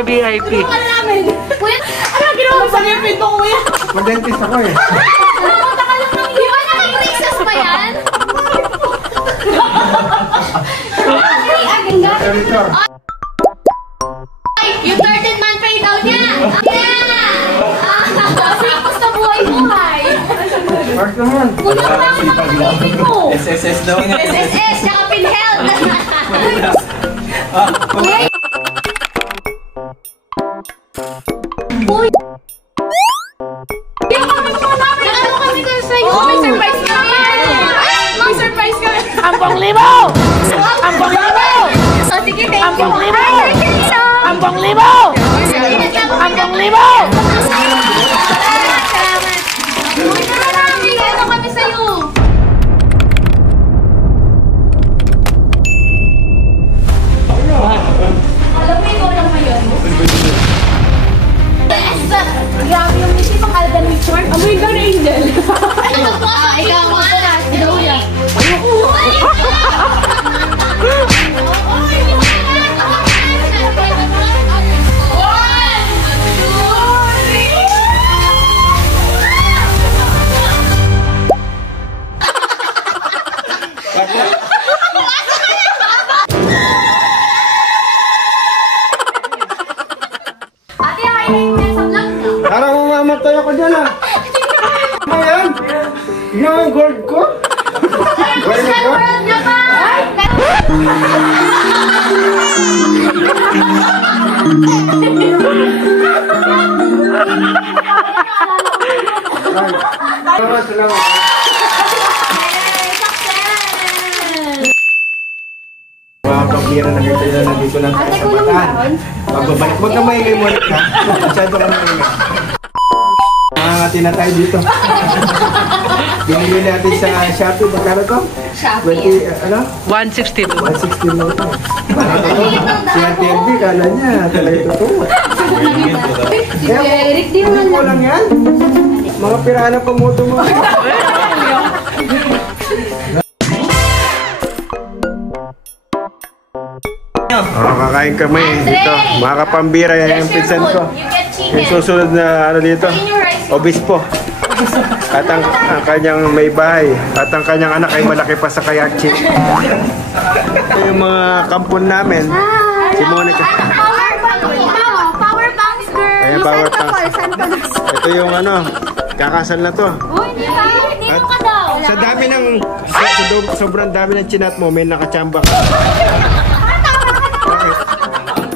pa-VIP. Ano namin? Kuya, ano ginawa mo sa lipid mo, kuya? Mag-dentist ako eh. Punta ka lang ng iwan. Nakag-braces pa yan? Aganda. Yung 13th month pay daw niya. Kasi gusto buhay-buhay. Mark naman. Kuya, bakit nakakapin mo? SSS daw nga. SSS, tsaka PhilHealth. Uy! Yung kami mo namin! Nakano kami ko sa'yo! May surprise kami! May surprise kami! Ampong libo! Ampong libo! O sige, thank you! Ampong libo! Ay, Ampong libo! Ampong libo! salamat! Salamat! Uy, marami! Ano kami sa'yo? Alam mo ikaw lang ngayon? Grabe yung misi pang Alden Richard. Amoy ka na, Angel. Ikaw mo ito na. Ikaw yan. Ate, ayaw na yung sa vlog na. Parang mamamatay ako dyan ah. Ano yan? Yung gold ko? Gold na ko? World naman! Salamat, salamat. Mga pambira na kita na nandito lang tayo sa bataan. Pagbabalik, huwag ka maingay mo ulit ha. Masyado ka maingay. Makangati na tayo dito. Binili natin sa Shopee. Magkano to? Shopee. 20, ano? 162. 160 lang ito. Si Ate LB, kala niya talaga totoo. Si Eric, di Hindi ko lang yan. Mga pirana pamuto mo. Kakain kami dito. Mga kapambira, yan yung pinsan ko. Yung susunod na ano dito, obispo. At ang kanyang may bahay. At ang kanyang anak ay malaki pa sa Kayachi. Ito yung mga kampon namin. Si Monica. Power banks, girl. Ayan, power banks. Ito yung ano, kakasal na to. Uy, hindi ka. Hindi mo ka daw. Sa dami ng, sobrang dami ng chinat mo, may nakachamba ka. Bakit?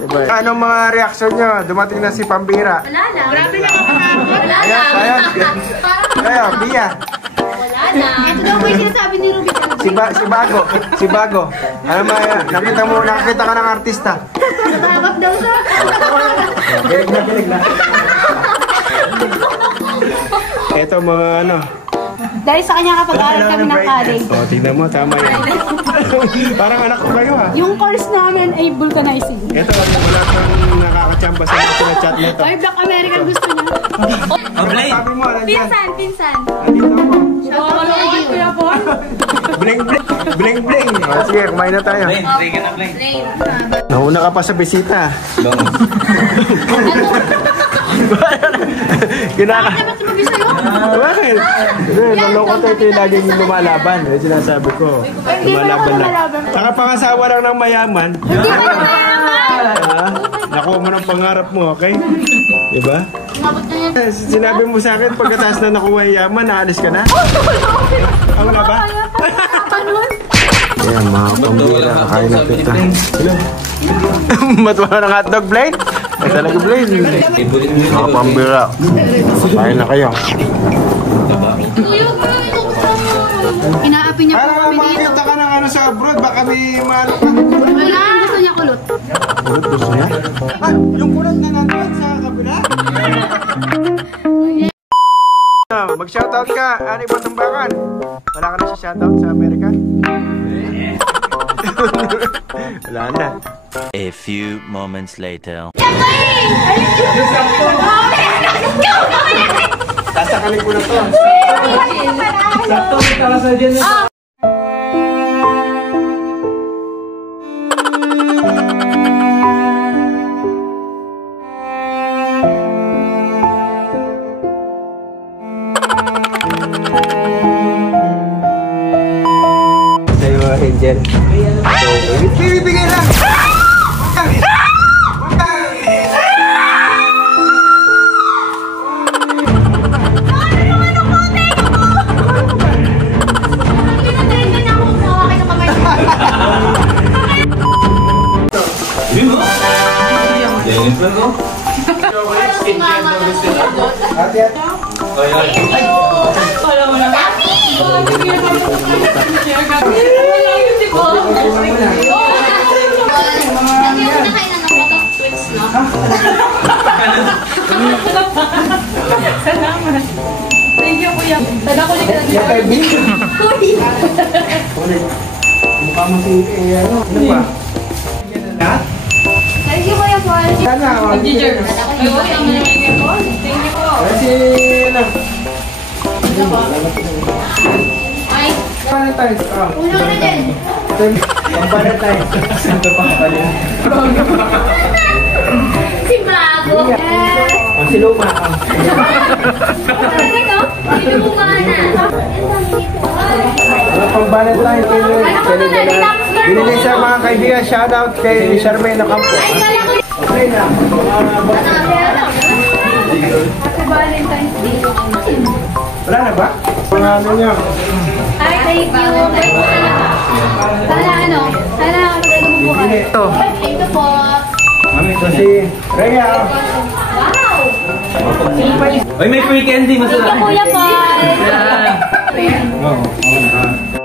Diba? Anong mga reaksyon nyo? Dumating na si Pambira. Wala na. Grabe na ako. Wala na. Ayan. Ayan, Bia. Wala na. Ito daw may sinasabi ni Ruby. Si Bago. Ano ba yan? Nakita ka ng artista. Nababak daw siya. Bilig na. Ito mga ano. Dahil sa kanya kapag-aral kami ng college. O, tignan mo, tama yan. Parang anak ko kayo ha. Yung course namin ay vulcanizing. Ito, wala kang nakakachamba sa chat nito. Ay, Black American gusto niya. Sabi mo, nandyan. Pinsan. Nandito ako. Shoutout Kuya Paul. Bling. O, sige, kumain na tayo. Play ka na, play. Nauna ka pa sa bisita. Kinaka. Bakit? Naloko tayo ito yung laging lumalaban. Yung sinasabi ko. Lumalaban lang. Saka pangasawa lang ng mayaman. Hindi ba naman? Nakuha mo ng pangarap mo, okay? Diba? Sinabi mo sa akin, pagkataas na nakuha yung yaman, naalis ka na? Wala ba? Ayan, mga pambira. Kain natin ito. Ba't wala ng hotdog, Blaine? Ay talaga, Blaine. Mga pambira. Kain na kayo. Inaapi niya po Para kami dito. makita ka ng ano sa abroad, baka may maano ka. Wala, gusto niya kulot. Kulot gusto niya? Yung kulot na nandun sa kabila? Mag-shoutout ka, Ani Batumbakan. Wala ka na siya shoutout sa Amerika? Wala na. A few moments later. Sasakalin ko na to. Sakto, kita ka sa dyan. Yun pa ko. Si mama na Ate, ate. Oy, oy. Lagyan mo na kayo ng photo tweets, no? Salamat. Thank you, kuya. Tada ko Yan kay Bill. Ulit. Mukha mo si, ano ba? Thank you, Kuya Paul. Sana, Teacher. Thank you po. Kasi, ano? Ay, Valentine's. ulo na din. Ang Valentine's. Santo pa pala. Si Bago. Ang si Luma. Hindi mo mana. Ano pang Valentine's? Binili sa mga kaibigan. Shoutout kay Charmaine Ocampo. Ay, kala ko Okay na. Happy Valentine's Day. Wala na ba? Pangalan niya. Ay, thank you. Sana ano? Sana maganda mo bukas. Ito. Thank you po. Ito si Rhea. Wow! Oy, may free candy. Thank you, Masarap. Kuya Paul. Yan. Oo.